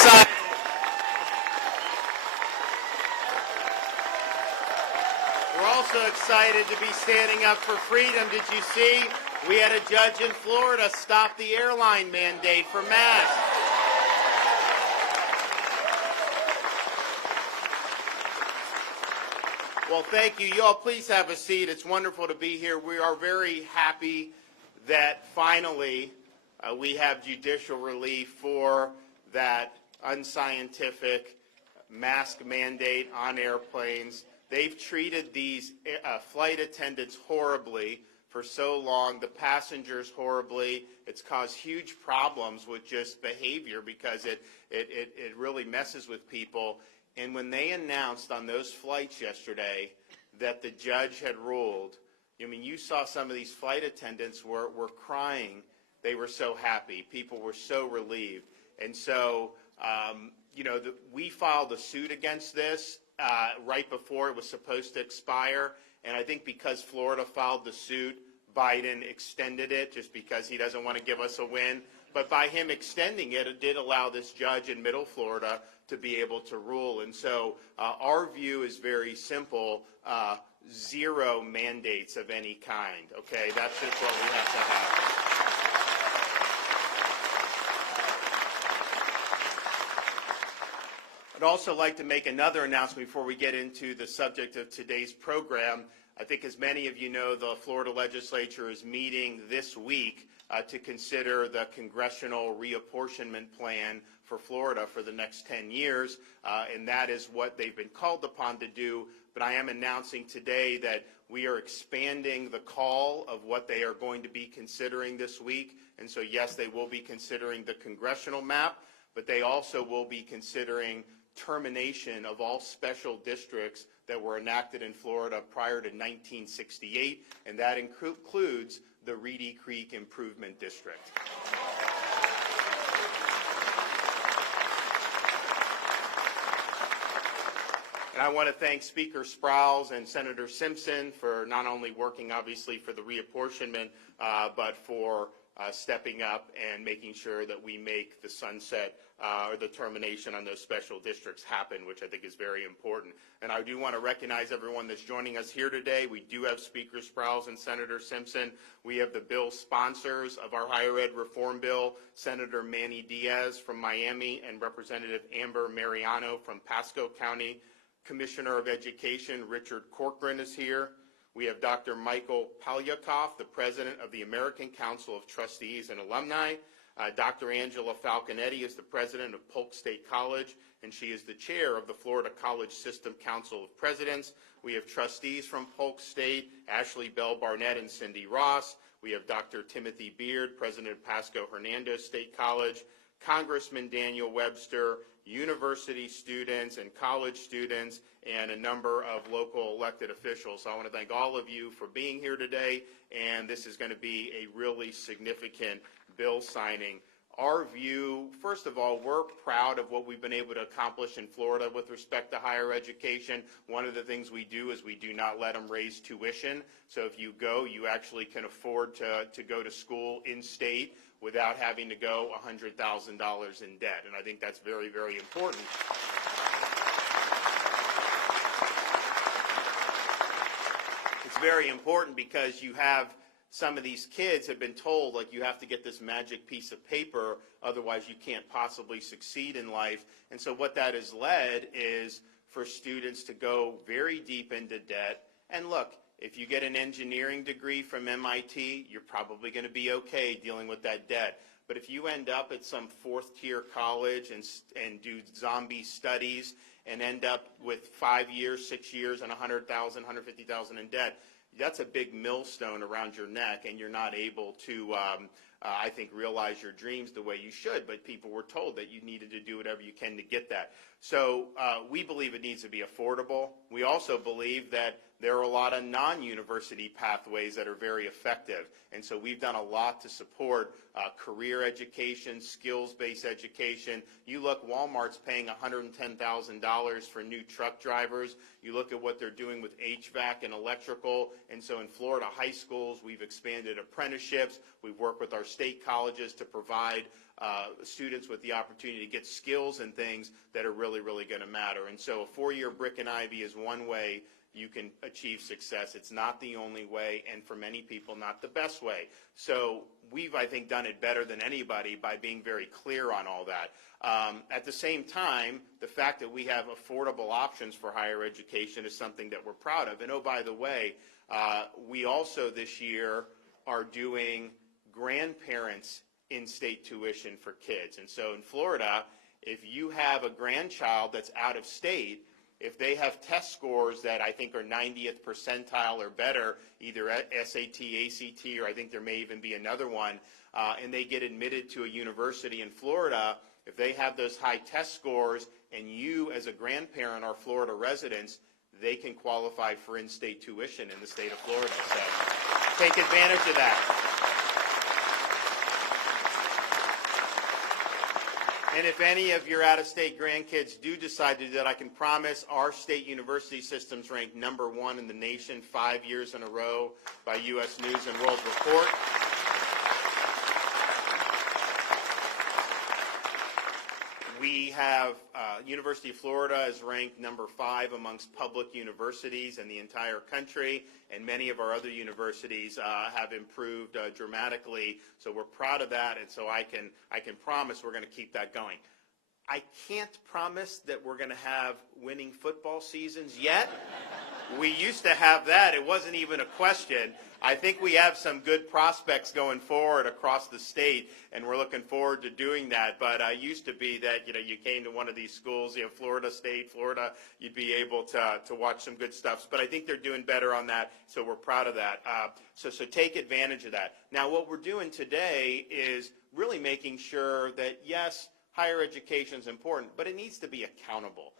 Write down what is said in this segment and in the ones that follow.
excited. We're also excited to be standing up for freedom. Did you see? We had a judge in Florida stop the airline mandate for masks. Well, thank you. You all please have a seat. It's wonderful to be here. We are very happy that finally we have judicial relief for that unscientific mask mandate on airplanes. They've treated these flight attendants horribly for so long, the passengers horribly. It's caused huge problems with just behavior because it really messes with people. And when they announced on those flights yesterday that the judge had ruled, I mean, you saw some of these flight attendants were crying. They were so happy. People were so relieved. And so, we filed a suit against this right before it was supposed to expire. And I think because Florida filed the suit, Biden extended it just because he doesn't want to give us a win. But by him extending it, it did allow this judge in Middle Florida to be able to rule. And so our view is very simple, zero mandates of any kind, okay? That's just what we have to have. I'd also like to make another announcement before we get into the subject of today's program. I think as many of you know, the Florida legislature is meeting this week to consider the congressional reapportionment plan for Florida for the next 10 years, and that is what they've been called upon to do. But I am announcing today that we are expanding the call of what they are going to be considering this week. And so, yes, they will be considering the congressional map, but they also will be considering termination of all special districts that were enacted in Florida prior to 1968, and that includes the Reedy Creek Improvement District. And I want to thank Speaker Sprowls and Senator Simpson for not only working, obviously, for the reapportionment, but for stepping up and making sure that we make the sunset or the termination on those special districts happen, which I think is very important. And I do want to recognize everyone that's joining us here today. We do have Speaker Sprowls and Senator Simpson. We have the bill sponsors of our higher ed reform bill, Senator Manny Diaz from Miami and Representative Amber Mariano from Pasco County. Commissioner of Education Richard Corcoran is here. We have Dr. Michael Palyakov, the president of the American Council of Trustees and Alumni. Dr. Angela Falconetti is the president of Polk State College, and she is the chair of the Florida College System Council of Presidents. We have trustees from Polk State, Ashley Bell Barnett and Cindy Ross. We have Dr. Timothy Beard, president of Pasco Hernando State College, Congressman Daniel Webster, university students and college students, and a number of local elected officials. So I want to thank all of you for being here today, and this is going to be a really significant bill signing. Our view, first of all, we're proud of what we've been able to accomplish in Florida with respect to higher education. One of the things we do is we do not let them raise tuition. So if you go, you actually can afford to go to school in state without having to go $100,000 in debt. And I think that's very, very important. It's very important because you have some of these kids have been told, like, you have to get this magic piece of paper, otherwise you can't possibly succeed in life. And so what that has led is for students to go very deep into debt. And look, if you get an engineering degree from MIT, you're probably going to be okay dealing with that debt. But if you end up at some fourth-tier college and do zombie studies and end up with 5 years, 6 years, and $100,000, $150,000 in debt, that's a big millstone around your neck, and you're not able to, I think, realize your dreams the way you should. But people were told that you needed to do whatever you can to get that. So we believe it needs to be affordable. We also believe that there are a lot of non-university pathways that are very effective. And so we've done a lot to support career education, skills-based education. You look, Walmart's paying $110,000 for new truck drivers. You look at what they're doing with HVAC and electrical. And so in Florida high schools, we've expanded apprenticeships. We've worked with our state colleges to provide students with the opportunity to get skills and things that are really, really going to matter. And so a four-year brick and ivy is one way you can achieve success. It's not the only way, and for many people, not the best way. So we've, I think, done it better than anybody by being very clear on all that. At the same time, the fact that we have affordable options for higher education is something that we're proud of. And oh, by the way, we also this year are doing grandparents in-state tuition for kids. And so in Florida, if you have a grandchild that's out of state, if they have test scores that I think are 90th percentile or better, either SAT, ACT, or I think there may even be another one, and they get admitted to a university in Florida, if they have those high test scores and you as a grandparent are Florida residents, they can qualify for in-state tuition in the state of Florida. So take advantage of that. And if any of your out-of-state grandkids do decide to do that, I can promise our state university system's ranked #1 in the nation 5 years in a row by U.S. News and World Report. We have University of Florida is ranked #5 amongst public universities in the entire country, and many of our other universities have improved dramatically. So we're proud of that, and so I can promise we're going to keep that going. I can't promise that we're going to have winning football seasons yet. We used to have that. It wasn't even a question. I think we have some good prospects going forward across the state, and we're looking forward to doing that. But it used to be that, you came to one of these schools, Florida State, Florida, you'd be able to watch some good stuff. But I think they're doing better on that, so we're proud of that. So take advantage of that. Now, what we're doing today is really making sure that, yes, higher education is important, but it needs to be accountable.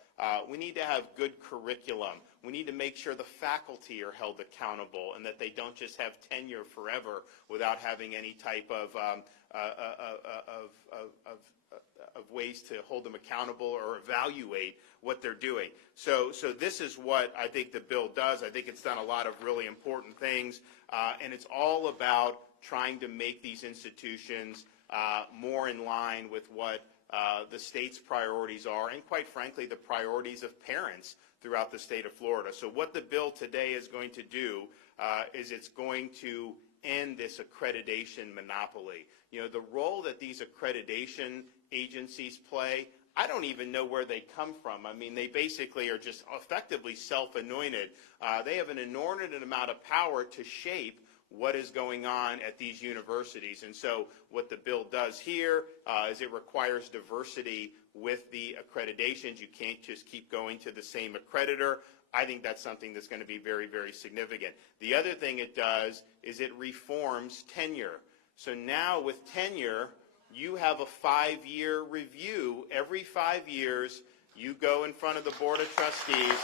We need to have good curriculum. We need to make sure the faculty are held accountable and that they don't just have tenure forever without having any type of ways to hold them accountable or evaluate what they're doing. So this is what I think the bill does. I think it's done a lot of really important things, and it's all about trying to make these institutions more in line with what the state's priorities are, and quite frankly, the priorities of parents throughout the state of Florida. So what the bill today is going to do is it's going to end this accreditation monopoly. The role that these accreditation agencies play, I don't even know where they come from. I mean, they basically are just effectively self-anointed. They have an inordinate amount of power to shape what is going on at these universities. And so what the bill does here is it requires diversity with the accreditations. You can't just keep going to the same accreditor. I think that's something that's going to be very, very significant. The other thing it does is it reforms tenure. So now with tenure, you have a 5-year review. Every 5 years, you go in front of the Board of Trustees.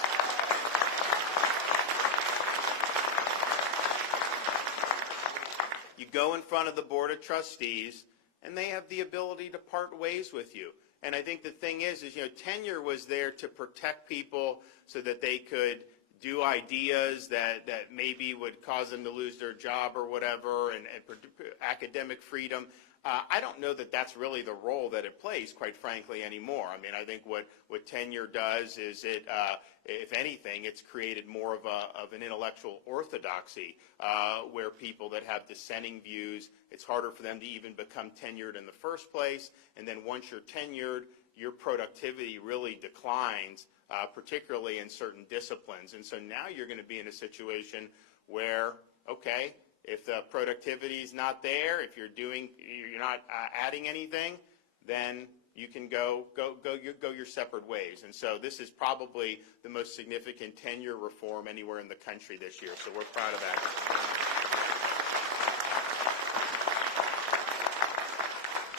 You go in front of the Board of Trustees, and they have the ability to part ways with you. And I think the thing is tenure was there to protect people so that they could do ideas that maybe would cause them to lose their job or whatever, and academic freedom. I don't know that that's really the role that it plays, quite frankly, anymore. I mean, I think what tenure does is it, if anything, it's created more of an intellectual orthodoxy where people that have dissenting views, it's harder for them to even become tenured in the first place. And then once you're tenured, your productivity really declines, particularly in certain disciplines. And so now you're going to be in a situation where, okay, if the productivity is not there, if you're not adding anything, then you can go your separate ways. And so this is probably the most significant tenure reform anywhere in the country this year. So we're proud of that.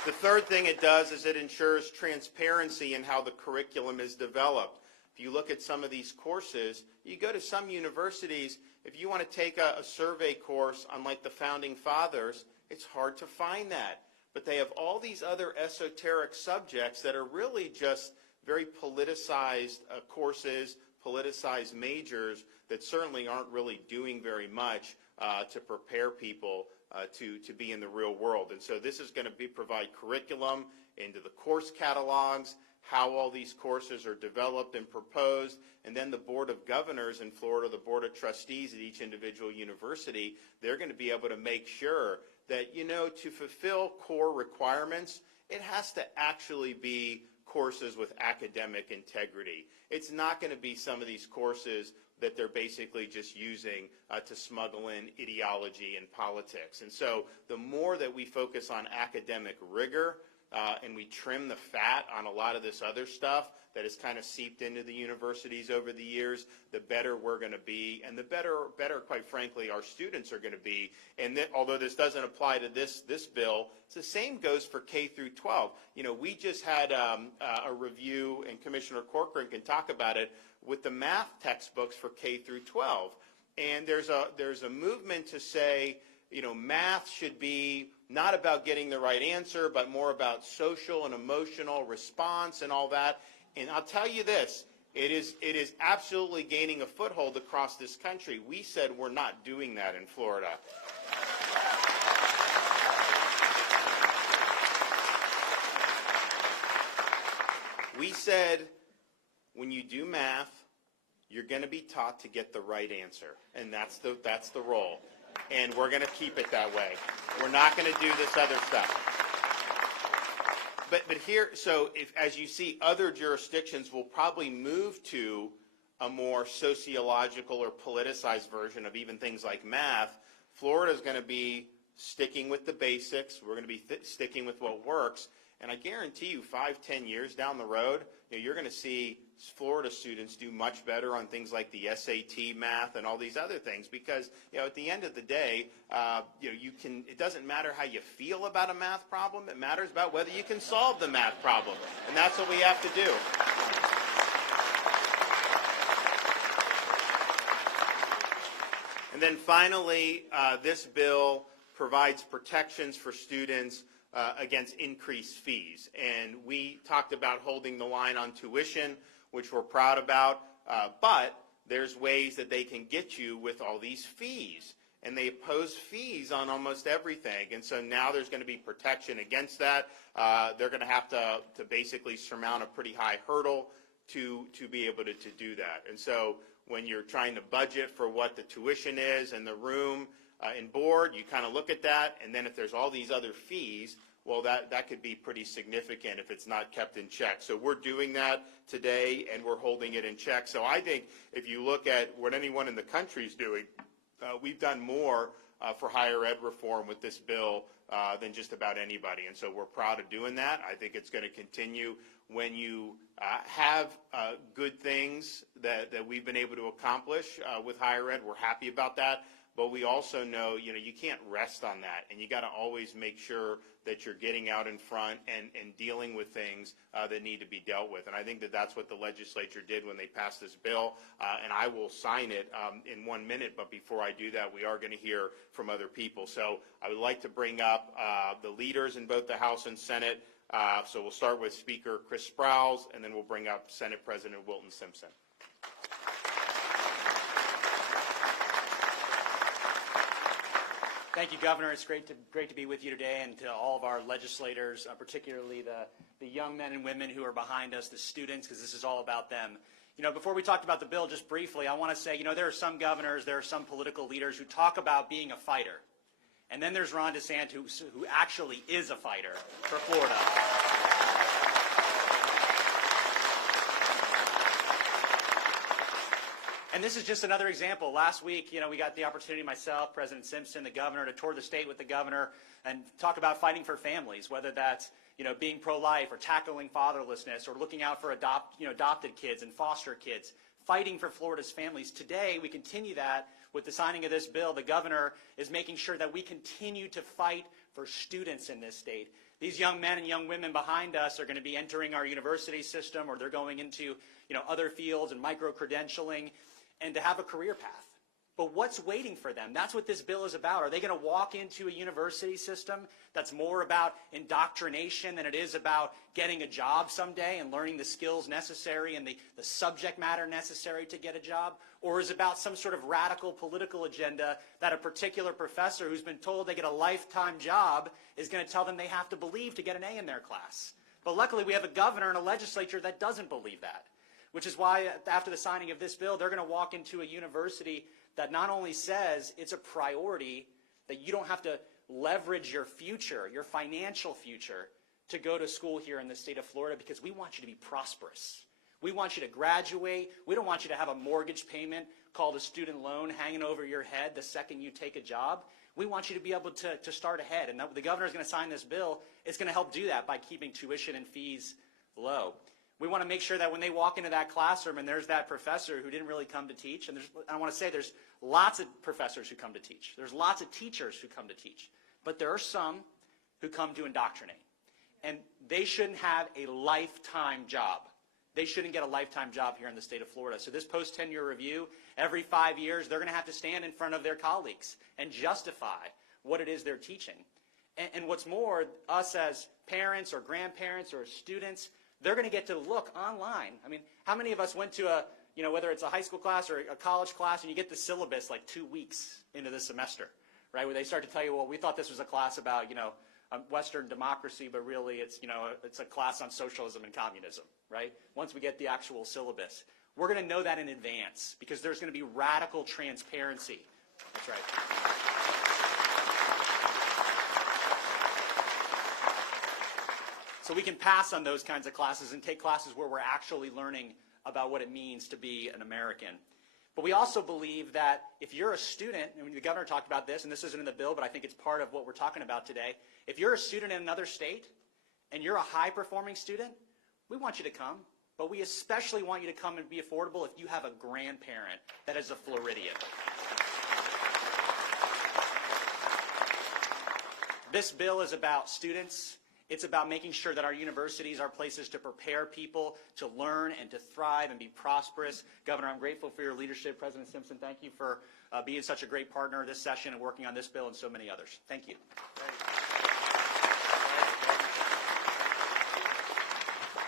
The third thing it does is it ensures transparency in how the curriculum is developed. If you look at some of these courses, you go to some universities, if you want to take a survey course on like the Founding Fathers, it's hard to find that. But they have all these other esoteric subjects that are really just very politicized courses, politicized majors that certainly aren't really doing very much to prepare people to be in the real world. And so this is going to provide curriculum into the course catalogs, how all these courses are developed and proposed, and then the Board of Governors in Florida, the Board of Trustees at each individual university, they're going to be able to make sure that, to fulfill core requirements, it has to actually be courses with academic integrity. It's not going to be some of these courses that they're basically just using to smuggle in ideology and politics. And so the more that we focus on academic rigor, and we trim the fat on a lot of this other stuff that has kind of seeped into the universities over the years, the better we're going to be, and the better, quite frankly, our students are going to be. And although this doesn't apply to this bill, it's the same goes for K through 12. We just had a review, and Commissioner Corcoran can talk about it, with the math textbooks for K through 12. And there's a movement to say, math should be not about getting the right answer, but more about social and emotional response and all that. And I'll tell you this, it is absolutely gaining a foothold across this country. We said we're not doing that in Florida. We said when you do math, you're going to be taught to get the right answer, and that's the role. And we're going to keep it that way. We're not going to do this other stuff. But here, so as you see, other jurisdictions will probably move to a more sociological or politicized version of even things like math. Florida is going to be sticking with the basics. We're going to be sticking with what works. And I guarantee you 5-10 years down the road, you're going to see Florida students do much better on things like the SAT math and all these other things, because at the end of the day, it doesn't matter how you feel about a math problem. It matters about whether you can solve the math problem, and that's what we have to do. And then finally, this bill provides protections for students against increased fees. And we talked about holding the line on tuition, which we're proud about, but there's ways that they can get you with all these fees. And they impose fees on almost everything. And so now there's going to be protection against that. They're going to have to basically surmount a pretty high hurdle to be able to do that. And so when you're trying to budget for what the tuition is and the room and board, you kind of look at that, and then if there's all these other fees, well, that could be pretty significant if it's not kept in check. So we're doing that today, and we're holding it in check. So I think if you look at what anyone in the country is doing, we've done more for higher ed reform with this bill than just about anybody. And so we're proud of doing that. I think it's going to continue. When you have good things that we've been able to accomplish with higher ed, we're happy about that. But we also know, you can't rest on that, and you got to always make sure that you're getting out in front and dealing with things that need to be dealt with. And I think that that's what the legislature did when they passed this bill, and I will sign it in 1 minute. But before I do that, we are going to hear from other people. So I would like to bring up the leaders in both the House and Senate. So we'll start with Speaker Chris Sprowls, and then we'll bring up Senate President Wilton Simpson. Thank you, Governor. It's great to be with you today, and to all of our legislators, particularly the young men and women who are behind us, the students, because this is all about them. Before we talked about the bill, just briefly, I want to say, there are some governors, there are some political leaders who talk about being a fighter. And then there's Ron DeSantis, who actually is a fighter for Florida. And this is just another example. Last week, we got the opportunity, myself, President Simpson, the governor, to tour the state with the governor and talk about fighting for families, whether that's, being pro-life or tackling fatherlessness or looking out for adopted kids and foster kids, fighting for Florida's families. Today, we continue that with the signing of this bill. The governor is making sure that we continue to fight for students in this state. These young men and young women behind us are going to be entering our university system, or they're going into, other fields and micro-credentialing, and to have a career path. But what's waiting for them? That's what this bill is about. Are they going to walk into a university system that's more about indoctrination than it is about getting a job someday and learning the skills necessary and the subject matter necessary to get a job? Or is it about some sort of radical political agenda that a particular professor who's been told they get a lifetime job is going to tell them they have to believe to get an A in their class? But luckily we have a governor and a legislature that doesn't believe that, which is why after the signing of this bill, they're going to walk into a university that not only says it's a priority, that you don't have to leverage your future, your financial future, to go to school here in the state of Florida, because we want you to be prosperous. We want you to graduate. We don't want you to have a mortgage payment called a student loan hanging over your head the second you take a job. We want you to be able to start ahead. And the governor is going to sign this bill. It's going to help do that by keeping tuition and fees low. We want to make sure that when they walk into that classroom and there's that professor who didn't really come to teach, and I want to say there's lots of professors who come to teach. There's lots of teachers who come to teach. But there are some who come to indoctrinate. And they shouldn't have a lifetime job. They shouldn't get a lifetime job here in the state of Florida. So this post-tenure review, every 5 years, they're going to have to stand in front of their colleagues and justify what it is they're teaching. And what's more, us as parents or grandparents or students, they're going to get to look online. I mean, how many of us went to whether it's a high school class or a college class, and you get the syllabus like 2 weeks into the semester, right? Where they start to tell you, well, we thought this was a class about, Western democracy, but really it's a class on socialism and communism, right? Once we get the actual syllabus. We're going to know that in advance because there's going to be radical transparency. That's right. So we can pass on those kinds of classes and take classes where we're actually learning about what it means to be an American. But we also believe that if you're a student, and the governor talked about this, and this isn't in the bill, but I think it's part of what we're talking about today. If you're a student in another state and you're a high-performing student, we want you to come. But we especially want you to come and be affordable if you have a grandparent that is a Floridian. This bill is about students. It's about making sure that our universities are places to prepare people to learn and to thrive and be prosperous. Governor, I'm grateful for your leadership. President Simpson, thank you for being such a great partner this session and working on this bill and so many others. Thank you.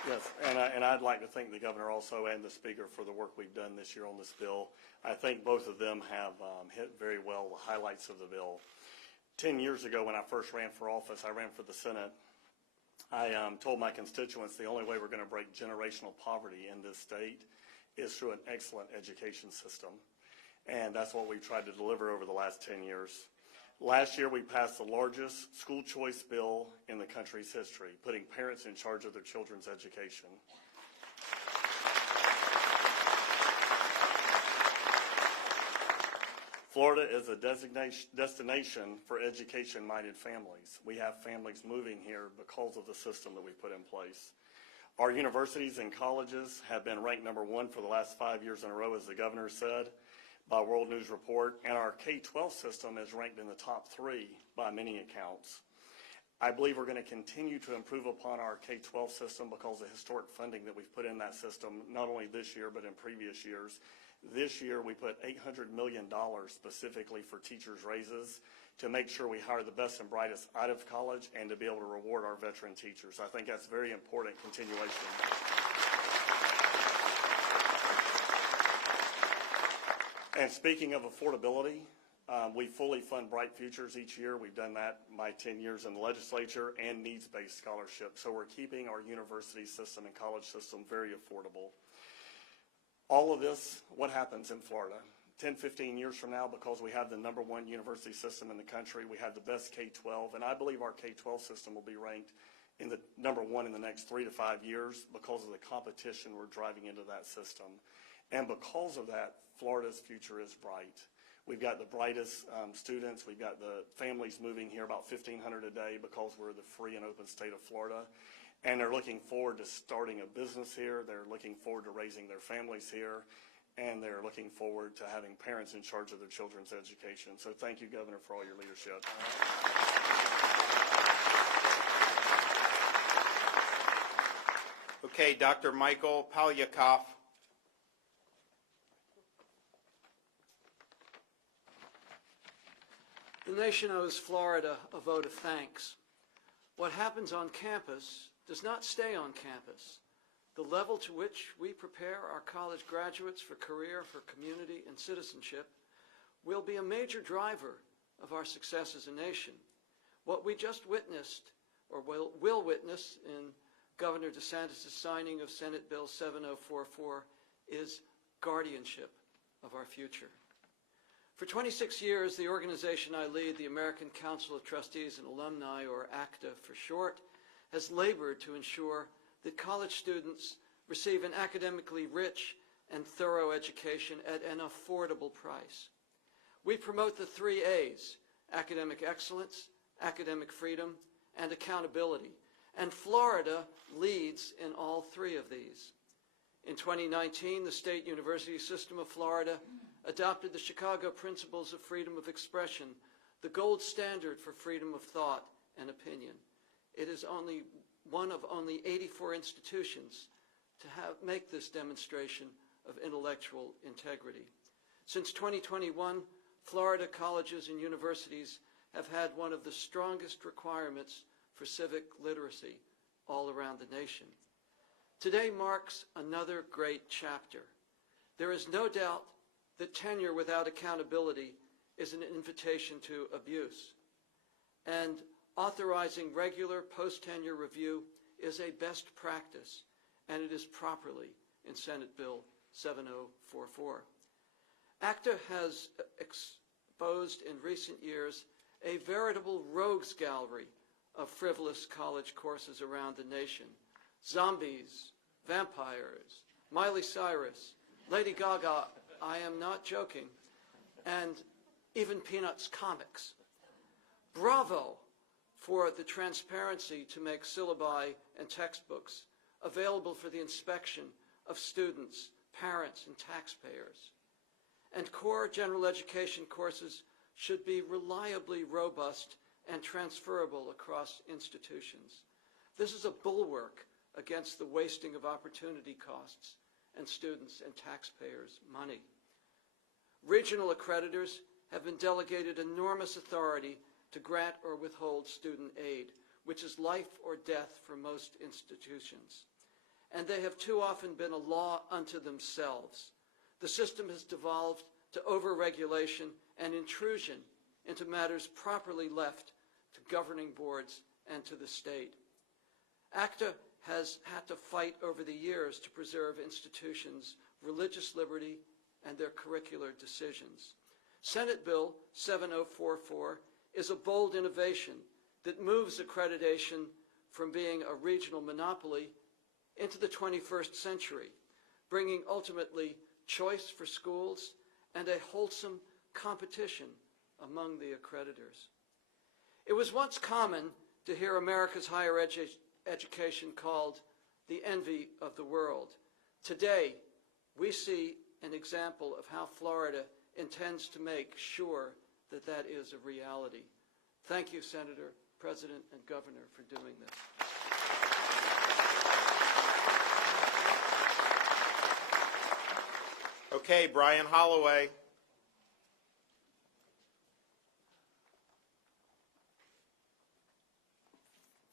Yes, and I'd like to thank the governor also and the speaker for the work we've done this year on this bill. I think both of them have hit very well the highlights of the bill. 10 years ago when I first ran for office, I ran for the Senate. I told my constituents the only way we're going to break generational poverty in this state is through an excellent education system. And that's what we've tried to deliver over the last 10 years. Last year, we passed the largest school choice bill in the country's history, putting parents in charge of their children's education. Florida is a destination for education-minded families. We have families moving here because of the system that we put in place. Our universities and colleges have been ranked #1 for the last 5 years in a row, as the governor said, by World News Report, and our K-12 system is ranked in the top 3 by many accounts. I believe we're going to continue to improve upon our K-12 system because of the historic funding that we've put in that system, not only this year but in previous years. This year we put $800 million specifically for teachers' raises to make sure we hire the best and brightest out of college and to be able to reward our veteran teachers. I think that's very important continuation. And speaking of affordability, we fully fund Bright Futures each year. We've done that my 10 years in the legislature, and needs-based scholarships. So we're keeping our university system and college system very affordable. All of this, what happens in Florida? 10, 15 years from now, because we have the #1 university system in the country, we have the best K-12, and I believe our K-12 system will be ranked in the #1 in the next 3 to 5 years because of the competition we're driving into that system. And because of that, Florida's future is bright. We've got the brightest students. We've got the families moving here, about 1,500 a day, because we're the free and open state of Florida. And they're looking forward to starting a business here. They're looking forward to raising their families here. And they're looking forward to having parents in charge of their children's education. So thank you, Governor, for all your leadership. Okay, Dr. Michael Palyakov. The nation owes Florida a vote of thanks. What happens on campus does not stay on campus. The level to which we prepare our college graduates for career, for community, and citizenship will be a major driver of our success as a nation. What we just witnessed, or will witness in Governor DeSantis' signing of Senate Bill 7044 is guardianship of our future. For 26 years, the organization I lead, the American Council of Trustees and Alumni, or ACTA for short, has labored to ensure that college students receive an academically rich and thorough education at an affordable price. We promote the 3 A's: academic excellence, academic freedom, and accountability. And Florida leads in all 3 of these. In 2019, the State University System of Florida adopted the Chicago Principles of Freedom of Expression, the gold standard for freedom of thought and opinion. It is one of only 84 institutions to make this demonstration of intellectual integrity. Since 2021, Florida colleges and universities have had one of the strongest requirements for civic literacy all around the nation. Today marks another great chapter. There is no doubt that tenure without accountability is an invitation to abuse, and authorizing regular post-tenure review is a best practice, and it is properly in Senate Bill 7044. ACTA has exposed in recent years a veritable rogues gallery of frivolous college courses around the nation. Zombies, vampires, Miley Cyrus, Lady Gaga, I am not joking, and even Peanuts comics. Bravo for the transparency to make syllabi and textbooks available for the inspection of students, parents, and taxpayers. And core general education courses should be reliably robust and transferable across institutions. This is a bulwark against the wasting of opportunity costs and students' and taxpayers' money. Regional accreditors have been delegated enormous authority to grant or withhold student aid, which is life or death for most institutions. And they have too often been a law unto themselves. The system has devolved to overregulation and intrusion into matters properly left to governing boards and to the state. ACTA has had to fight over the years to preserve institutions' religious liberty and their curricular decisions. Senate Bill 7044 is a bold innovation that moves accreditation from being a regional monopoly into the 21st century, bringing ultimately choice for schools and a wholesome competition among the accreditors. It was once common to hear America's higher education called the envy of the world. Today, we see an example of how Florida intends to make sure that that is a reality. Thank you, Senator, President, and Governor, for doing this. Okay, Brian Holloway.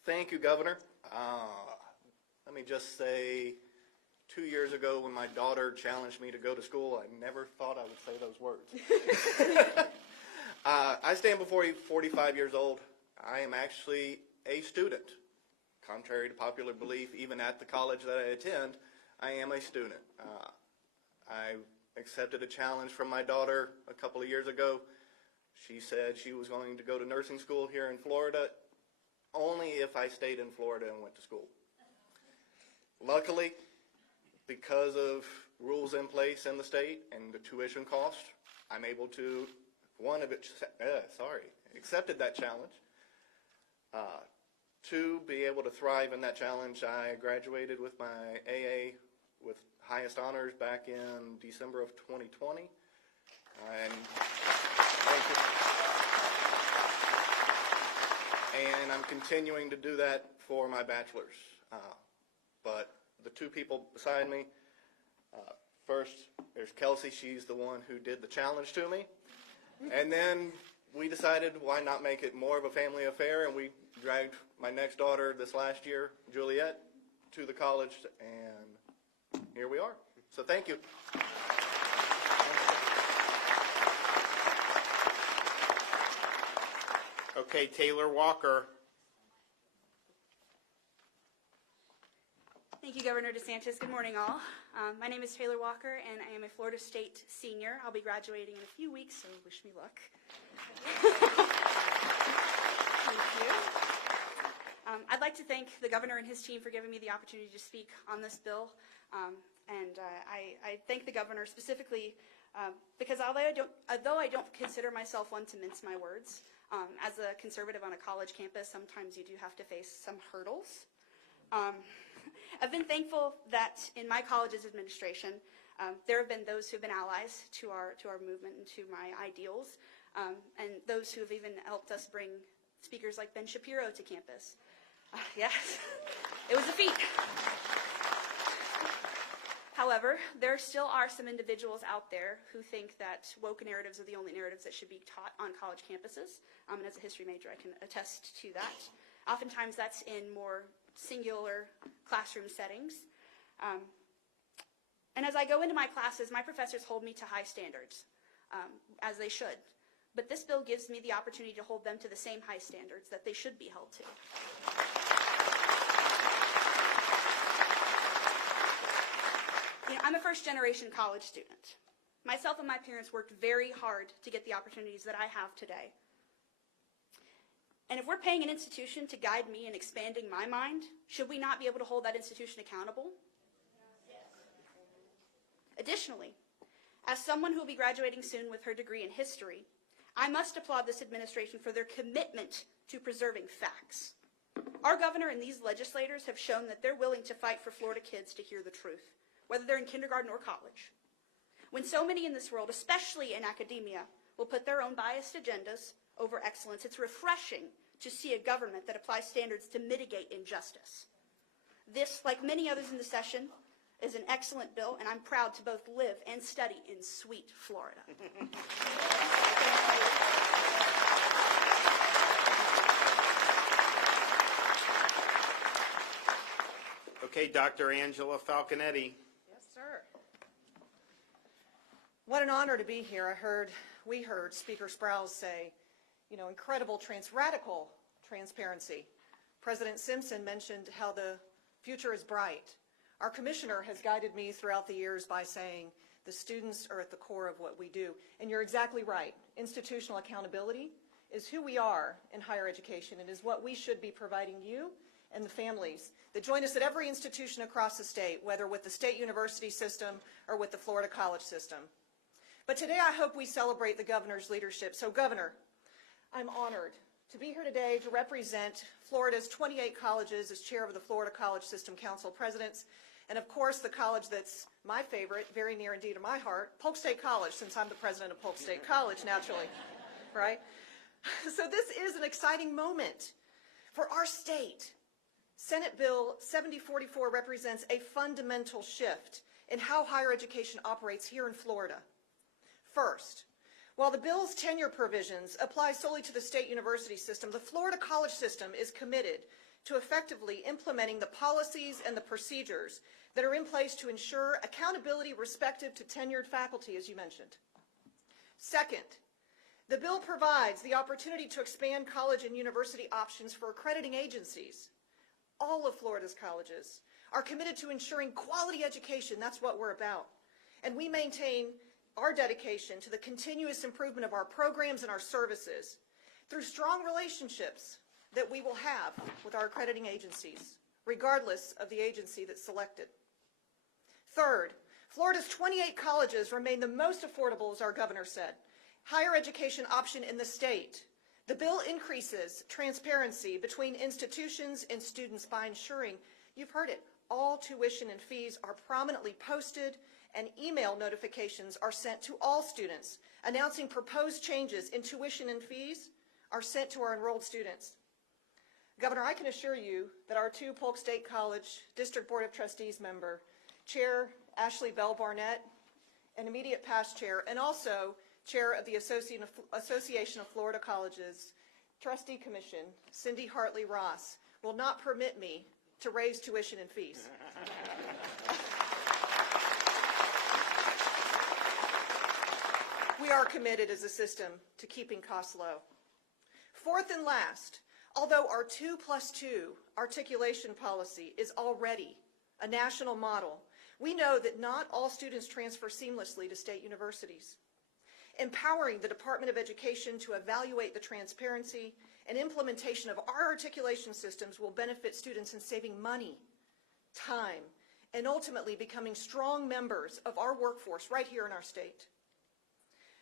Thank you, Governor. Let me just say, 2 years ago when my daughter challenged me to go to school, I never thought I would say those words. I stand before you 45 years old. I am actually a student. Contrary to popular belief, even at the college that I attend, I am a student. I accepted a challenge from my daughter a couple of years ago. She said she was going to go to nursing school here in Florida only if I stayed in Florida and went to school. Luckily, because of rules in place in the state and the tuition cost, I'm able to, accepted that challenge. To be able to thrive in that challenge, I graduated with my AA with highest honors back in December of 2020. And I'm continuing to do that for my bachelor's. But the two people beside me, first there's Kelsey, she's the one who did the challenge to me. And then we decided why not make it more of a family affair, and we dragged my next daughter this last year, Juliet, to the college, and here we are. So thank you. Okay, Taylor Walker. Thank you, Governor DeSantis. Good morning, all. My name is Taylor Walker, and I am a Florida State senior. I'll be graduating in a few weeks, so wish me luck. Thank you. I'd like to thank the governor and his team for giving me the opportunity to speak on this bill. I thank the governor specifically because although I don't consider myself one to mince my words, as a conservative on a college campus, sometimes you do have to face some hurdles. I've been thankful that in my college's administration, there have been those who have been allies to our movement and to my ideals, and those who have even helped us bring speakers like Ben Shapiro to campus. Yes, it was a feat. However, there still are some individuals out there who think that woke narratives are the only narratives that should be taught on college campuses. And as a history major, I can attest to that. Oftentimes that's in more singular classroom settings. And as I go into my classes, my professors hold me to high standards, as they should. But this bill gives me the opportunity to hold them to the same high standards that they should be held to. I'm a first-generation college student. Myself and my parents worked very hard to get the opportunities that I have today. And if we're paying an institution to guide me in expanding my mind, should we not be able to hold that institution accountable? Yes. Additionally, as someone who will be graduating soon with her degree in history, I must applaud this administration for their commitment to preserving facts. Our governor and these legislators have shown that they're willing to fight for Florida kids to hear the truth, whether they're in kindergarten or college. When so many in this world, especially in academia, will put their own biased agendas over excellence, it's refreshing to see a government that applies standards to mitigate injustice. This, like many others in the session, is an excellent bill, and I'm proud to both live and study in sweet Florida. Okay, Dr. Angela Falconetti. Yes, sir. What an honor to be here. We heard Speaker Sprouse say, incredible radical transparency. President Simpson mentioned how the future is bright. Our commissioner has guided me throughout the years by saying the students are at the core of what we do. And you're exactly right. Institutional accountability is who we are in higher education and is what we should be providing you and the families that join us at every institution across the state, whether with the state university system or with the Florida college system. But today I hope we celebrate the governor's leadership. So Governor, I'm honored to be here today to represent Florida's 28 colleges as chair of the Florida College System Council Presidents, and of course the college that's my favorite, very near and dear to my heart, Polk State College, since I'm the president of Polk State College, naturally, right? So this is an exciting moment for our state. Senate Bill 7044 represents a fundamental shift in how higher education operates here in Florida. First, while the bill's tenure provisions apply solely to the state university system, the Florida college system is committed to effectively implementing the policies and the procedures that are in place to ensure accountability respective to tenured faculty, as you mentioned. Second, the bill provides the opportunity to expand college and university options for accrediting agencies. All of Florida's colleges are committed to ensuring quality education. That's what we're about. And we maintain our dedication to the continuous improvement of our programs and our services through strong relationships that we will have with our accrediting agencies, regardless of the agency that's selected. Third, Florida's 28 colleges remain the most affordable, as our governor said, higher education option in the state. The bill increases transparency between institutions and students by ensuring, you've heard it, all tuition and fees are prominently posted and email notifications are sent to all students announcing proposed changes in tuition and fees are sent to our enrolled students. Governor, I can assure you that our two Polk State College District Board of Trustees member, Chair Ashley Bell Barnett, and immediate past chair, and also Chair of the Association of Florida Colleges Trustee Commission, Cindy Hartley Ross, will not permit me to raise tuition and fees. We are committed as a system to keeping costs low. Fourth and last, although our 2+2 articulation policy is already a national model, we know that not all students transfer seamlessly to state universities. Empowering the Department of Education to evaluate the transparency and implementation of our articulation systems will benefit students in saving money, time, and ultimately becoming strong members of our workforce right here in our state.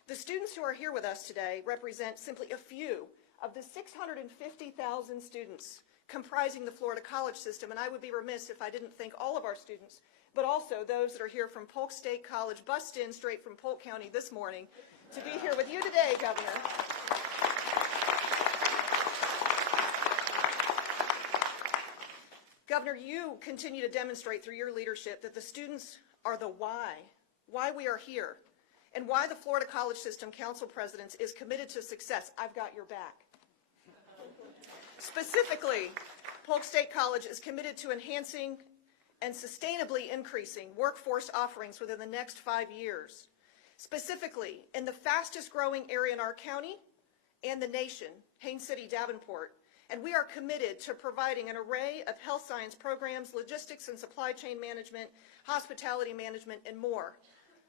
The students who are here with us today represent simply a few of the 650,000 students comprising the Florida college system, and I would be remiss if I didn't thank all of our students, but also those that are here from Polk State College, bussed in straight from Polk County this morning to be here with you today, Governor. Governor, you continue to demonstrate through your leadership that the students are the why we are here, and why the Florida College System Council President is committed to success. I've got your back. Specifically, Polk State College is committed to enhancing and sustainably increasing workforce offerings within the next 5 years. Specifically, in the fastest growing area in our county and the nation, Haines City, Davenport, and we are committed to providing an array of health science programs, logistics and supply chain management, hospitality management, and more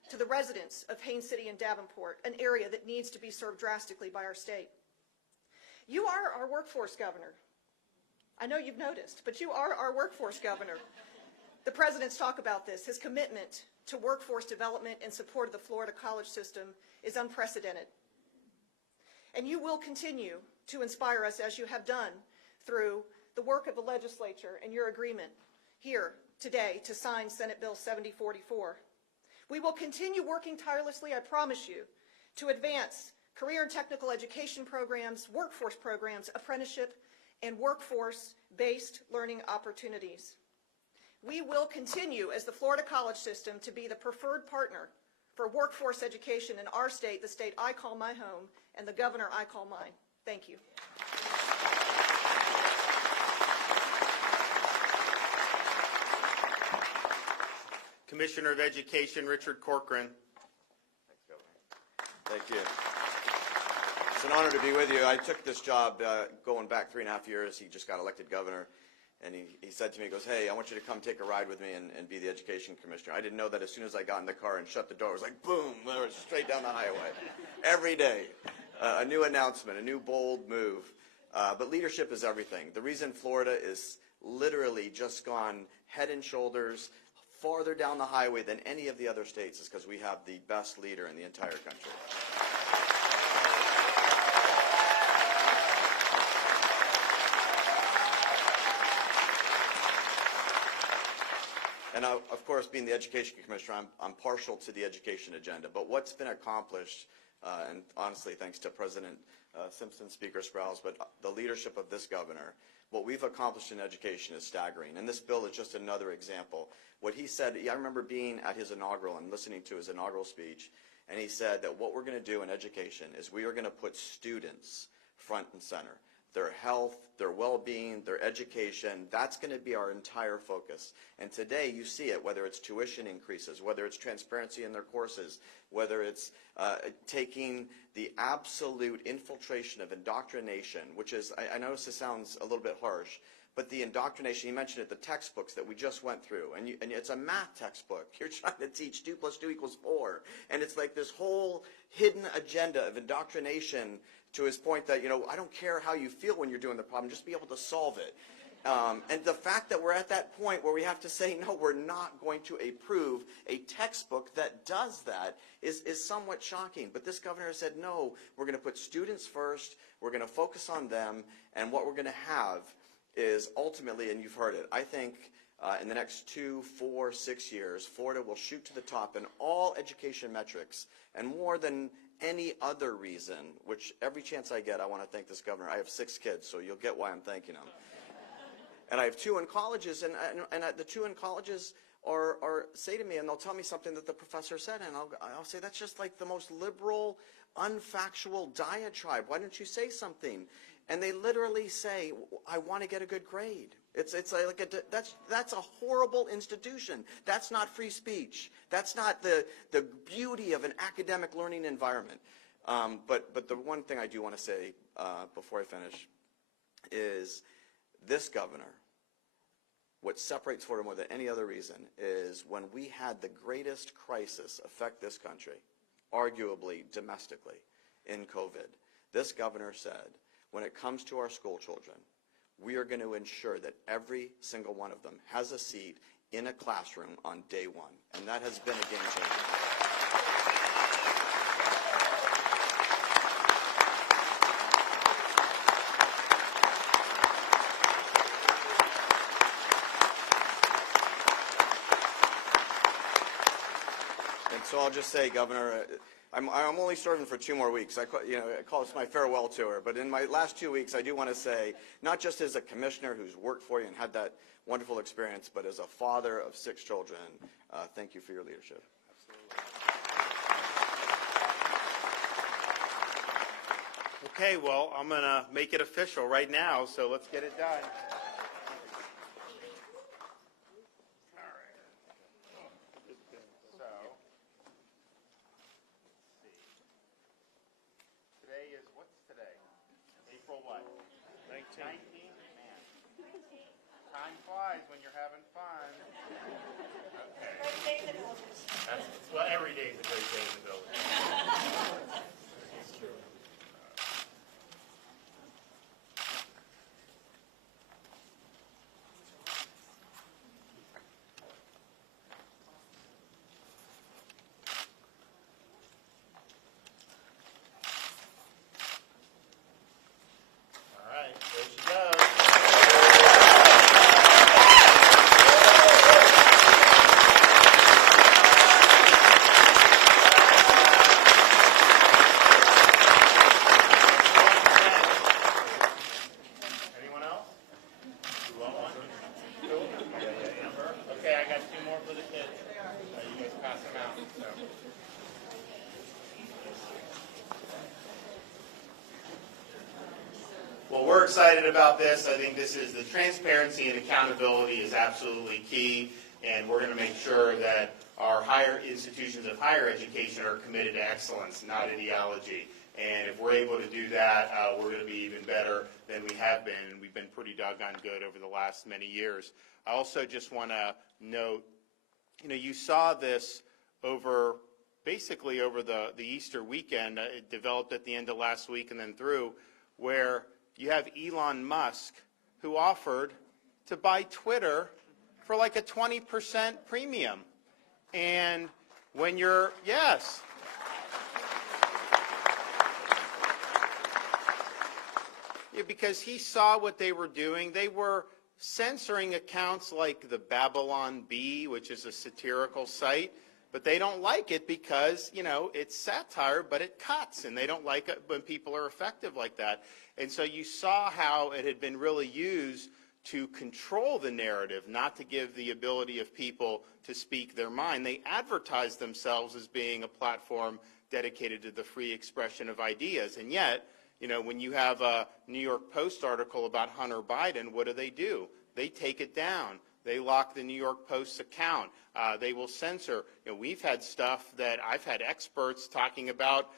to the residents of Haines City and Davenport, an area that needs to be served drastically by our state. You are our workforce governor. I know you've noticed, but you are our workforce governor. The president's talk about this. His commitment to workforce development and support of the Florida college system is unprecedented. And you will continue to inspire us, as you have done through the work of the legislature and your agreement here today to sign Senate Bill 7044. We will continue working tirelessly, I promise you, to advance career and technical education programs, workforce programs, apprenticeship, and workforce-based learning opportunities. We will continue as the Florida college system to be the preferred partner for workforce education in our state, the state I call my home, and the governor I call mine. Thank you. Commissioner of Education, Richard Corcoran. Thank you. It's an honor to be with you. I took this job going back 3.5 years. He just got elected governor, and he said to me, he goes, hey, I want you to come take a ride with me and be the education commissioner. I didn't know that as soon as I got in the car and shut the door, it was like, boom, there was straight down the highway. Every day, a new announcement, a new bold move. But leadership is everything. The reason Florida is literally just gone head and shoulders farther down the highway than any of the other states is because we have the best leader in the entire country. And of course, being the education commissioner, I'm partial to the education agenda. But what's been accomplished, and honestly, thanks to President Simpson, Speaker Sprouse, but the leadership of this governor, what we've accomplished in education is staggering. And this bill is just another example. What he said, I remember being at his inaugural and listening to his inaugural speech, and he said that what we're going to do in education is we are going to put students front and center. Their health, their well-being, their education, that's going to be our entire focus. And today you see it, whether it's tuition increases, whether it's transparency in their courses, whether it's taking the absolute infiltration of indoctrination, which is, I know this sounds a little bit harsh, but the indoctrination, you mentioned it, the textbooks that we just went through, and it's a math textbook. You're trying to teach 2 + 2 = 4, and it's like this whole hidden agenda of indoctrination to his point that, I don't care how you feel when you're doing the problem, just be able to solve it. And the fact that we're at that point where we have to say, no, we're not going to approve a textbook that does that is somewhat shocking. But this governor said, no, we're going to put students first, we're going to focus on them, and what we're going to have is ultimately, and you've heard it, I think in the next 2, 4, 6 years, Florida will shoot to the top in all education metrics, and more than any other reason, which every chance I get, I want to thank this governor. I have 6 kids, so you'll get why I'm thanking him. And I have 2 in colleges, and the 2 in colleges, or say to me, and they'll tell me something that the professor said, and I'll say, that's just like the most liberal, unfactual diatribe. Why don't you say something? And they literally say, I want to get a good grade. It's like that's a horrible institution. That's not free speech. That's not the beauty of an academic learning environment. But the one thing I do want to say before I finish is this governor, what separates Florida more than any other reason is when we had the greatest crisis affect this country, arguably domestically, in COVID, this governor said, when it comes to our school children, we are going to ensure that every single one of them has a seat in a classroom on day one. And that has been a game changer. And so I'll just say, Governor, I'm only serving for 2 more weeks. I call this my farewell tour. But in my last 2 weeks, I do want to say, not just as a commissioner who's worked for you and had that wonderful experience, but as a father of 6 children, thank you for your leadership. Okay, well, I'm going to make it official right now, so let's get it done. April what? 19. Man. Time flies when you're having fun. Okay. Great day in the villages. Well, every day is a great day in the village. Well, we're excited about this. I think this is the transparency and accountability is absolutely key, and we're going to make sure that our higher institutions of higher education are committed to excellence, not ideology. And if we're able to do that, we're going to be even better than we have been, and we've been pretty doggone good over the last many years. I also just want to note, you saw this basically over the Easter weekend. It developed at the end of last week and then through, where you have Elon Musk, who offered to buy Twitter for like a 20% premium. And when you're, yes. Yeah, because he saw what they were doing. They were censoring accounts like the Babylon Bee, which is a satirical site, but they don't like it because, it's satire, but it cuts, and they don't like it when people are effective like that. And so you saw how it had been really used to control the narrative, not to give the ability of people to speak their mind. They advertised themselves as being a platform dedicated to the free expression of ideas. And yet, when you have a New York Post article about Hunter Biden, what do? They take it down. They lock the New York Post's account. They will censor. We've had stuff that I've had experts talking about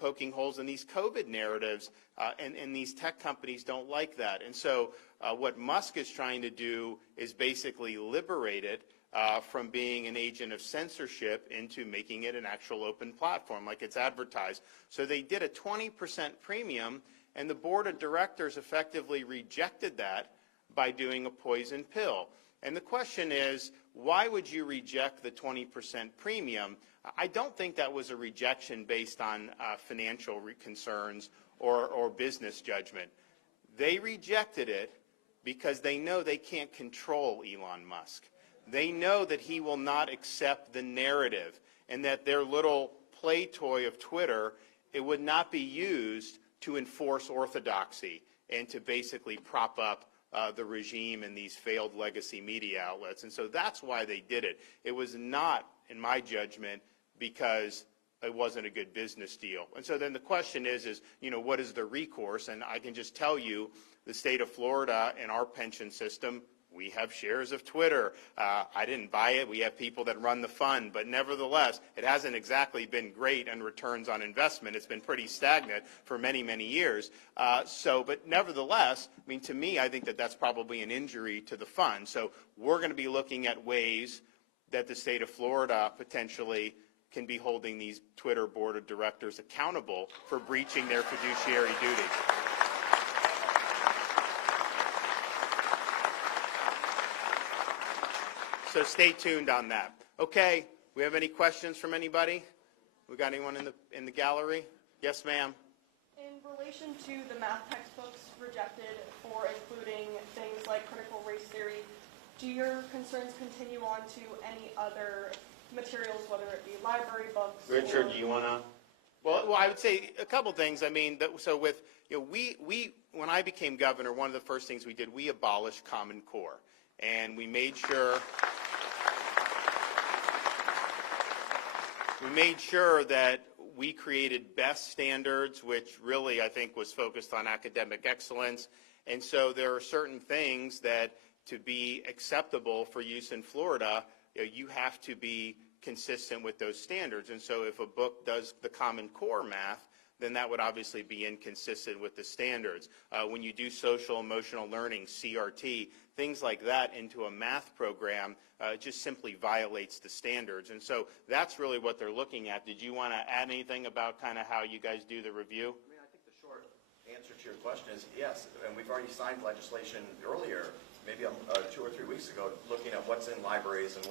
poking holes in these COVID narratives, and these tech companies don't like that. And so what Musk is trying to do is basically liberate it from being an agent of censorship into making it an actual open platform like it's advertised. So they did a 20% premium, and the board of directors effectively rejected that by doing a poison pill. And the question is, why would you reject the 20% premium? I don't think that was a rejection based on financial concerns or business judgment. They rejected it because they know they can't control Elon Musk. They know that he will not accept the narrative, and that their little play toy of Twitter, it would not be used to enforce orthodoxy and to basically prop up the regime and these failed legacy media outlets. And so that's why they did it. It was not, in my judgment, because it wasn't a good business deal. And so then the question is, what is the recourse? And I can just tell you, the state of Florida and our pension system, we have shares of Twitter. I didn't buy it. We have people that run the fund. But nevertheless, it hasn't exactly been great in returns on investment. It's been pretty stagnant for many, many years. But nevertheless, I mean, to me, I think that that's probably an injury to the fund. So we're going to be looking at ways that the state of Florida potentially can be holding these Twitter board of directors accountable for breaching their fiduciary duties. So stay tuned on that. Okay, we have any questions from anybody? We got anyone in the gallery? Yes, ma'am. In relation to the math textbooks rejected for including things like critical race theory, do your concerns continue on to any other materials, whether it be library books? Richard, do you want to? Well, I would say a couple things. I mean, so with we when I became governor, one of the first things we did, we abolished Common Core, and we made sure that we created BEST standards, which really I think was focused on academic excellence. And so there are certain things that to be acceptable for use in Florida, you have to be consistent with those standards. And so if a book does the Common Core math, then that would obviously be inconsistent with the standards. When you do social emotional learning, CRT, things like that into a math program, it just simply violates the standards. And so that's really what they're looking at. Did you want to add anything about kind of how you guys do the review? I mean, I think the short answer to your question is yes, and we've already signed legislation earlier, maybe 2 or 3 weeks ago, looking at what's in libraries and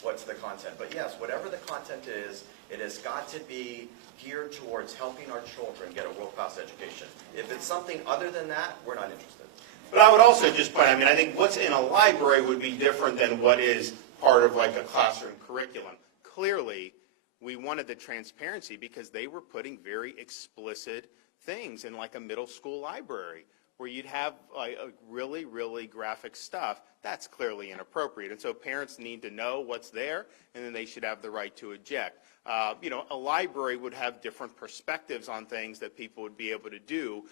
what's the content. But yes, whatever the content is, it has got to be geared towards helping our children get a world-class education. If it's something other than that, we're not interested. But I would also just point, I mean, I think what's in a library would be different than what is part of like a classroom curriculum. Clearly, we wanted the transparency because they were putting very explicit things in like a middle school library where you'd have like a really, really graphic stuff. That's clearly inappropriate. And so parents need to know what's there, and then they should have the right to object. A library would have different perspectives on things that people would be able to do,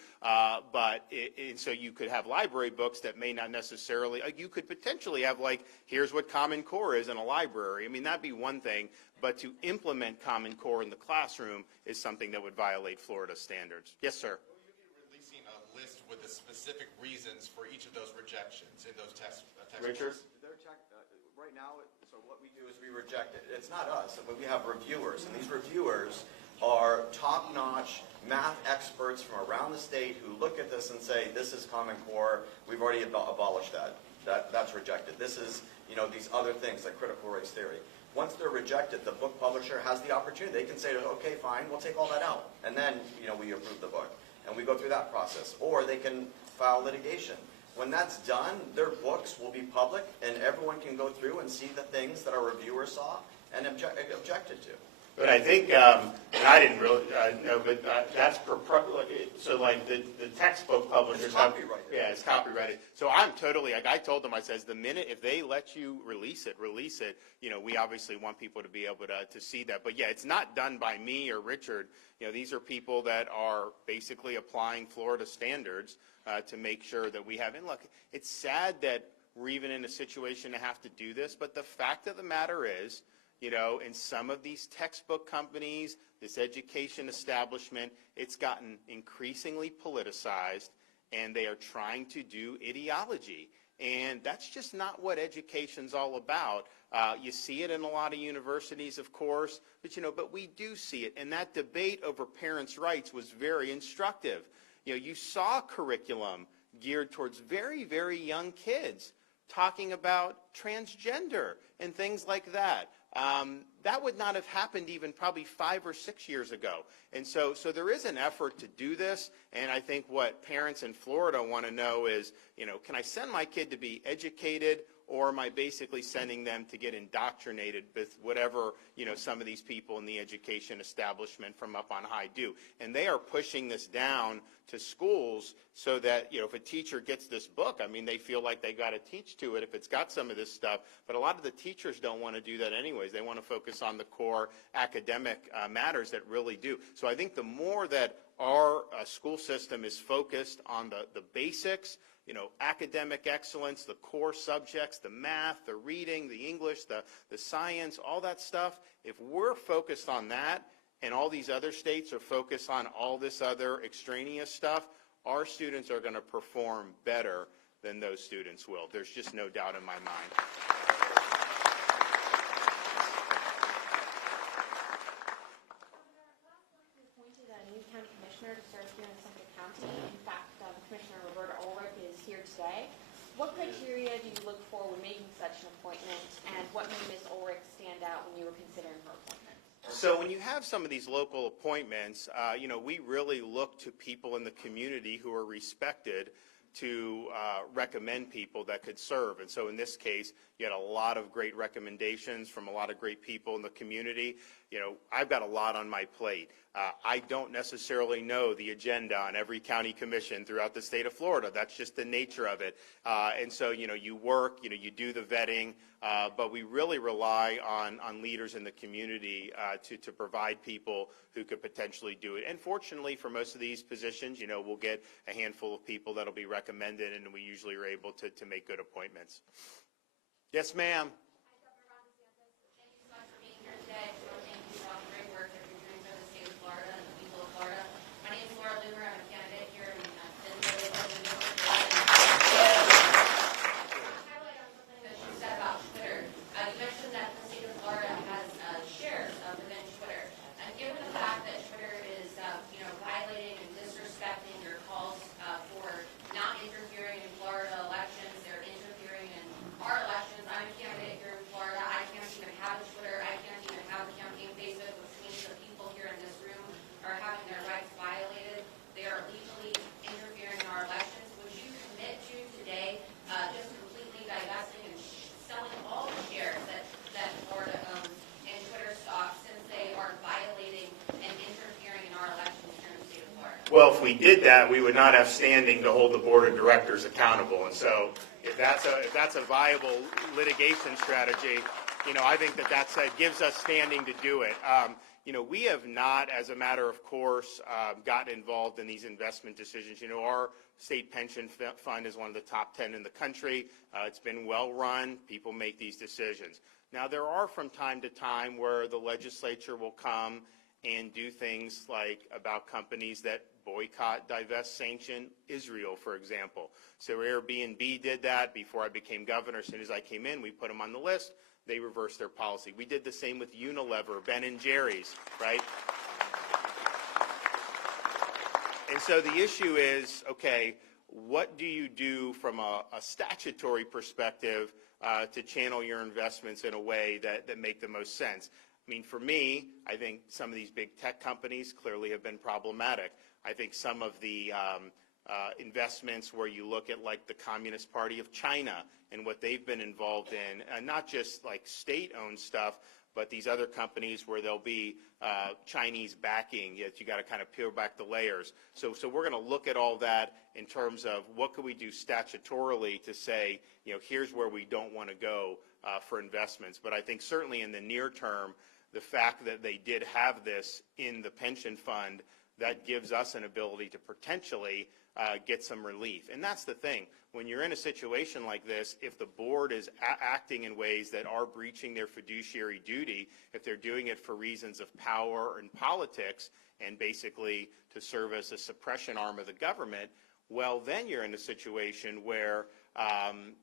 so you could have library books that may not necessarily, you could potentially have like, here's what Common Core is in a library. I mean, that'd be one thing, but to implement Common Core in the classroom is something that would violate Florida standards. Yes, sir. Will you be releasing a list with the specific reasons for each of those rejections in those textbooks? Richard? Right now, so what we do is we reject it. It's not us. We have reviewers, and these reviewers are top-notch math experts from around the state who look at this and say, this is Common Core. We've already abolished that. That's rejected. This is, these other things like critical race theory. Once they're rejected, the book publisher has the opportunity. They can say, okay, fine, we'll take all that out. And then, we approve the book. And we go through that process. Or they can file litigation. When that's done, their books will be public, and everyone can go through and see the things that our reviewers saw and objected to. But I think, and I didn't really know, but that's so like the textbook publishers. It's copyrighted. Yeah, it's copyrighted. So I'm totally, like I told them, I says, the minute, if they let you release it, we obviously want people to be able to see that. But yeah, it's not done by me or Richard. These are people that are basically applying Florida standards to make sure that we have, and look, it's sad that we're even in a situation to have to do this, but the fact of the matter is, in some of these textbook companies, this education establishment, it's gotten increasingly politicized, and they are trying to do ideology. And that's just not what education's all about. You see it in a lot of universities, of course, but we do see it. And that debate over parents' rights was very instructive. You saw curriculum geared towards very, very young kids talking about transgender and things like that. That would not have happened even probably 5 or 6 years ago. And so there is an effort to do this, and I think what parents in Florida want to know is, can I send my kid to be educated, or am I basically sending them to get indoctrinated with whatever, some of these people in the education establishment from up on high do. And they are pushing this down to schools so that, if a teacher gets this book, I mean, they feel like they got to teach to it if it's got some of this stuff. But a lot of the teachers don't want to do that anyways. They want to focus on the core academic matters that really do. So I think the more that our school system is focused on the basics, academic excellence, the core subjects, the math, the reading, the English, the science, all that stuff, if we're focused on that and all these other states are focused on all this other extraneous stuff, our students are going to perform better than those students will. There's just no doubt in my mind. Appointed a new county commissioner to serve here in Central County. In fact, Commissioner Roberta Ulrich is here today. What criteria do you look for when making such an appointment, and what made Ms. Ulrich stand out when you were considering her appointment? So when you have some of these local appointments, we really look to people in the community who are respected to recommend people that could serve. And so in this case, you had a lot of great recommendations from a lot of great people in the community. I've got a lot on my plate. I don't necessarily know the agenda on every county commission throughout the state of Florida. That's just the nature of it. And so, you work, you do the vetting, but we really rely on leaders in the community to provide people who could potentially do it. And fortunately for most of these positions, we'll get a handful of people that'll be recommended, and we usually are able to make good appointments. Yes, ma'am. Thank you so much for being here today. Thank you for all the great work that you're doing for the state of Florida and the people of Florida. My name is Laura Lumer. I'm a candidate here in highlight on something that you said about Twitter. You mentioned that the state of Florida has shares within Twitter. And given the fact that Twitter is violating and disrespecting your calls for not interfering in Florida elections, they're interfering in our elections. I'm a candidate here in Florida. I can't even have a Twitter. I can't even have a campaign Facebook, which means the people here in this room are having their rights violated. They are legally interfering in our elections. Would you commit to today just completely divesting and selling all the shares that Florida owns in Twitter stock, since they are violating and interfering in our elections here in the state of Florida? Well, if we did that, we would not have standing to hold the board of directors accountable. And so if that's a viable litigation strategy, I think that gives us standing to do it. We have not, as a matter of course, gotten involved in these investment decisions. Our state pension fund is one of the top 10 in the country. It's been well run. People make these decisions. Now, there are from time to time where the legislature will come and do things like about companies that boycott, divest, sanction Israel, for example. So Airbnb did that before I became governor. As soon as I came in, we put them on the list. They reversed their policy. We did the same with Unilever, Ben & Jerry's, right? And so the issue is, okay, what do you do from a statutory perspective to channel your investments in a way that make the most sense? I mean, for me, I think some of these big tech companies clearly have been problematic. I think some of the investments where you look at like the Communist Party of China and what they've been involved in, and not just like state-owned stuff, but these other companies where there'll be Chinese backing, yet you got to kind of peel back the layers. So we're going to look at all that in terms of what could we do statutorily to say, here's where we don't want to go for investments. But I think certainly in the near term, the fact that they did have this in the pension fund, that gives us an ability to potentially get some relief. And that's the thing. When you're in a situation like this, if the board is acting in ways that are breaching their fiduciary duty, if they're doing it for reasons of power and politics and basically to serve as a suppression arm of the government, well, then you're in a situation where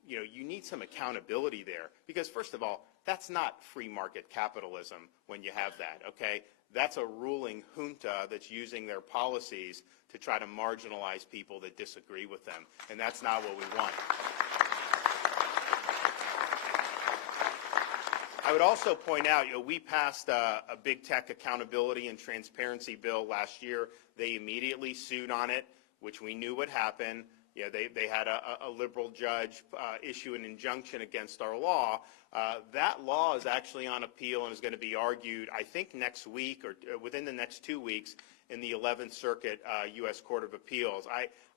you need some accountability there. Because first of all, that's not free market capitalism when you have that, okay? That's a ruling junta that's using their policies to try to marginalize people that disagree with them. And that's not what we want. I would also point out, we passed a big tech accountability and transparency bill last year. They immediately sued on it, which we knew would happen. They had a liberal judge issue an injunction against our law, That law is actually on appeal and is going to be argued, I think, next week or within the next 2 weeks in the 11th Circuit U.S. Court of Appeals.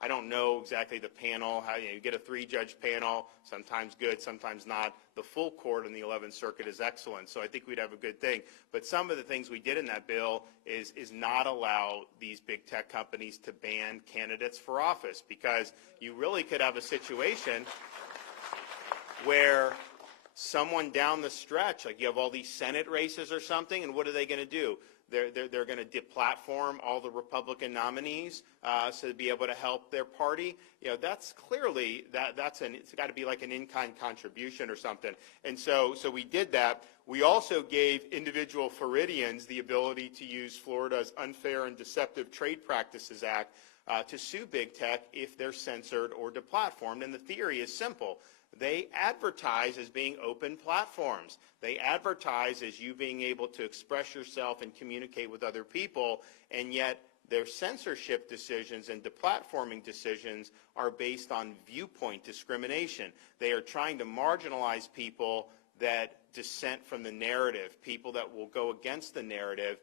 I don't know exactly the panel, how you get a 3-judge panel, sometimes good, sometimes not. The full court in the 11th Circuit is excellent, so I think we'd have a good thing. But some of the things we did in that bill is not allow these big tech companies to ban candidates for office, because you really could have a situation where someone down the stretch, like you have all these Senate races or something, and what are they going to do? They're going to deplatform all the Republican nominees so to be able to help their party. You know, that's clearly it's got to be like an in-kind contribution or something. And so we did that. We also gave individual Floridians the ability to use Florida's Unfair and Deceptive Trade Practices Act to sue big tech if they're censored or deplatformed. And the theory is simple. They advertise as being open platforms. They advertise as you being able to express yourself and communicate with other people, and yet their censorship decisions and deplatforming decisions are based on viewpoint discrimination. They are trying to marginalize people that dissent from the narrative, people that will go against the narrative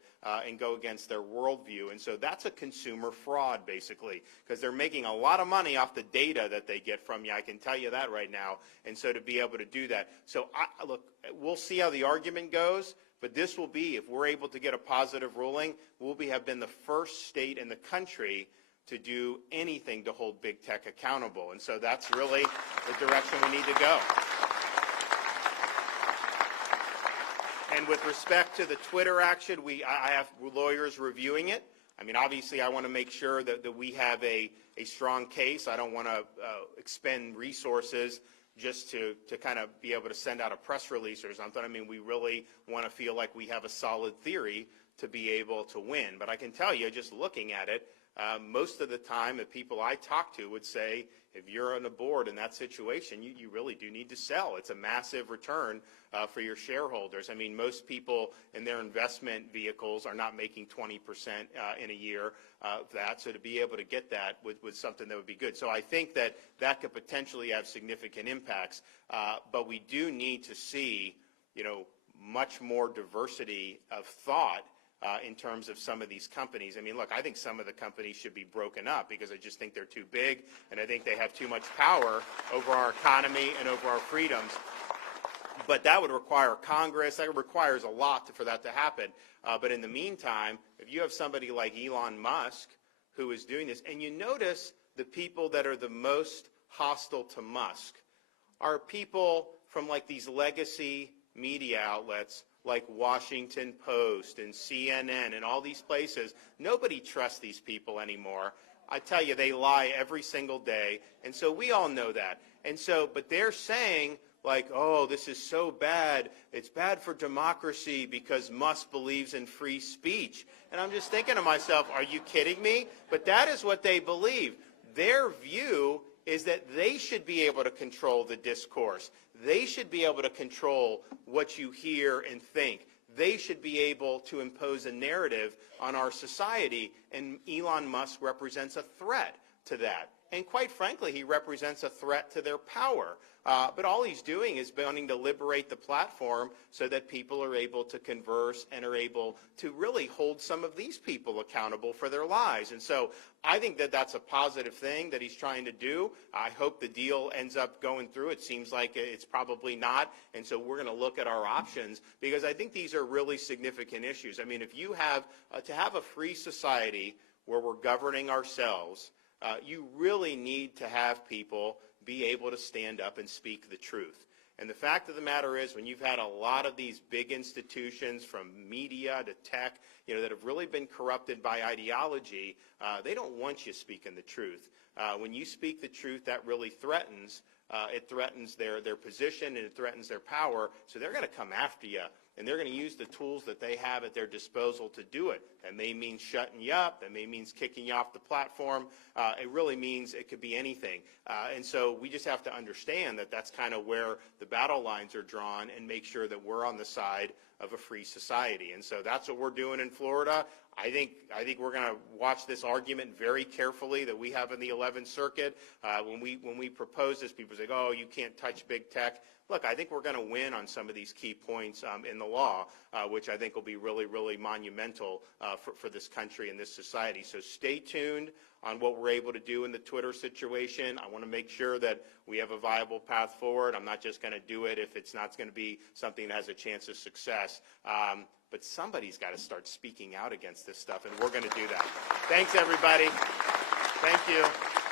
and go against their worldview. And so that's a consumer fraud, basically, because they're making a lot of money off the data that they get from you. I can tell you that right now. And so to be able to do that. So, look, we'll see how the argument goes, but this will be, if we're able to get a positive ruling, have been the first state in the country to do anything to hold big tech accountable. And so that's really the direction we need to go. And with respect to the Twitter action, I have lawyers reviewing it. I mean, obviously, I want to make sure that we have a strong case. I don't want to expend resources just to kind of be able to send out a press release or something. I mean, we really want to feel like we have a solid theory to be able to win. But I can tell you, just looking at it, most of the time the people I talk to would say, if you're on a board in that situation, you really do need to sell. It's a massive return for your shareholders. I mean, most people in their investment vehicles are not making 20% in a year of that. So to be able to get that with something that would be good. So I think that could potentially have significant impacts. But we do need to see, much more diversity of thought in terms of some of these companies. I mean, look, I think some of the companies should be broken up because I just think they're too big, and I think they have too much power over our economy and over our freedoms. But that would require Congress. That requires a lot for that to happen. But in the meantime, if you have somebody like Elon Musk who is doing this, and you notice the people that are the most hostile to Musk are people from like these legacy media outlets like Washington Post and CNN and all these places. Nobody trusts these people anymore. I tell you, they lie every single day. And so we all know that. And so, but they're saying, like, oh, this is so bad. It's bad for democracy because Musk believes in free speech. And I'm just thinking to myself, are you kidding me? But that is what they believe. Their view is that they should be able to control the discourse. They should be able to control what you hear and think. They should be able to impose a narrative on our society, and Elon Musk represents a threat to that. And quite frankly, he represents a threat to their power. But all he's doing is wanting to liberate the platform so that people are able to converse and are able to really hold some of these people accountable for their lies. And so I think that that's a positive thing that he's trying to do. I hope the deal ends up going through. It seems like it's probably not. And so we're going to look at our options because I think these are really significant issues. I mean, if you have to have a free society where we're governing ourselves, you really need to have people be able to stand up and speak the truth. And the fact of the matter is, when you've had a lot of these big institutions, from media to tech, that have really been corrupted by ideology, they don't want you speaking the truth. When you speak the truth, that really threatens. It threatens their position and it threatens their power. So they're going to come after you. And they're going to use the tools that they have at their disposal to do it. That may mean shutting you up. That may mean kicking you off the platform. It really means it could be anything. And so we just have to understand that that's kind of where the battle lines are drawn and make sure that we're on the side of a free society. And so that's what we're doing in Florida. I think we're going to watch this argument very carefully that we have in the 11th Circuit. When we propose this, people say, oh, you can't touch big tech. look, I think we're going to win on some of these key points in the law, which I think will be really, really monumental for this country and this society. So stay tuned on what we're able to do in the Twitter situation. I want to make sure that we have a viable path forward. I'm not just going to do it if it's not going to be something that has a chance of success. But somebody's got to start speaking out against this stuff, and we're going to do that. Thanks, everybody. Thank you.